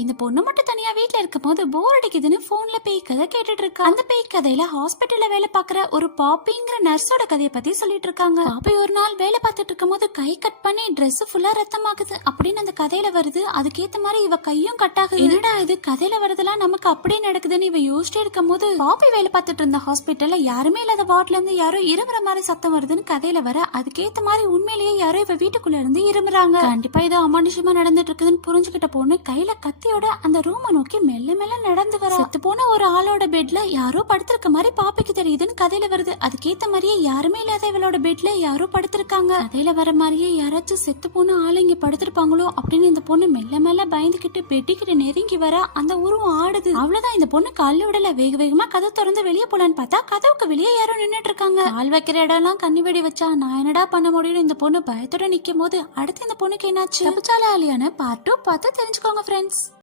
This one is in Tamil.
இந்த பொண்ணு மட்டும் தனியா வீட்ல இருக்கும் போது போர் அடிக்குதுன்னு போன்ல பேய் கதை கேட்டுட்டு இருக்கா. அந்த பேய் கதையில ஹாஸ்பிட்டல்ல வேலை பாக்குற ஒரு பாப்பிங்கிற நர்ஸோட கதையை பத்தி சொல்லிட்டு இருக்காங்க. பாப்பி ஒரு நாள் வேலை பார்த்துட்டு இருக்கும் போது கை கட் பண்ணி Dress ஃபுல்லா ரத்தமாகுது. அப்படின்னு அந்த கதையில வருது. அதுக்கேத்த மாதிரி இவ கையும் கட் ஆகுது. என்னடா இது? கதையில வரதெல்லாம் நமக்கு அப்படியே நடக்குதுன்னு இவ யோசிச்சுட்டே இருக்கும் போது பாப்பி வேலை பார்த்துட்டு இருந்த ஹாஸ்பிட்டல்ல யாருமே இல்லாத வார்ட்ல இருந்து யாரோ இருமுற மாதிரி சத்தம் வருதுன்னு கதையில வர அதுக்கேத்த மாதிரி உண்மையிலேயே யாரோ இவ வீட்டுக்குள்ள இருந்து இருமுறாங்க. கண்டிப்பா ஏதோ அமானுஷமா நடந்துட்டு இருக்குதுன்னு புரிஞ்சுக்கிட்ட பொண்ணு கையில கத்தியோட அந்த ரூமை நோக்கி மெல்ல மெல்ல நடந்து வர. செத்து போன ஒரு ஆளோட பெட்ல யாரோ படுத்திருக்க மாதிரி பாப்பிக்கு தெரியுதுன்னு கதையில வருது. அதுக்கேத்த மாதிரியே யாருமே இல்லாத இவளோட பெட்ல யாரோ படுத்திருக்காங்க. கதையில வர மாதிரியே யாராச்சும் செத்து போன ஆள் இங்க படுத்திருப்பாங்களோ அப்படின்னு இந்த பொண்ணு மெல்ல மெல்ல பயந்துகிட்டு பெட்டிக்கிட்ட நெருங்கி வர. அந்த உருவம் ஆடுது. அவ்வளவுதான் இந்த பொண்ணு கால்ல விடல. வேக வேகமா கதை திறந்து வெளியே போலான்னு பார்த்தா கதவுக்கு வெளியே யாரும் நின்னுட்டு இருக்காங்க. கால் வைக்கிற இடம்லாம் கண்ணி வெடி வச்சா நான் என்னடா பண்ண முடியும்னு இந்த பொண்ணு பயத்தோட நிக்கும் போது அடுத்து இந்த பொண்ணுக்கு என்னாச்சு? தப்பிச்சாலே ஆலியான பார்ட் டூ பார்த்து தெரிஞ்சுக்கோங்க ஃப்ரெண்ட்ஸ்